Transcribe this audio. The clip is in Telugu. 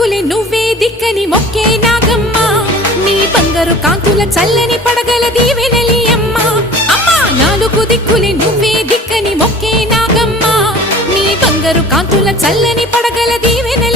దిక్కులే నువ్వే దిక్కని మొక్కే నాగమ్మ నీ బంగారు కాంతుల చల్లని పడగల దీవెనలి అమ్మ అమ్మా నాలుగు దిక్కులే నువ్వే దిక్కని మొక్కే నాగమ్మ నీ బంగారు కాంతుల చల్లని పడగల దీవెనలి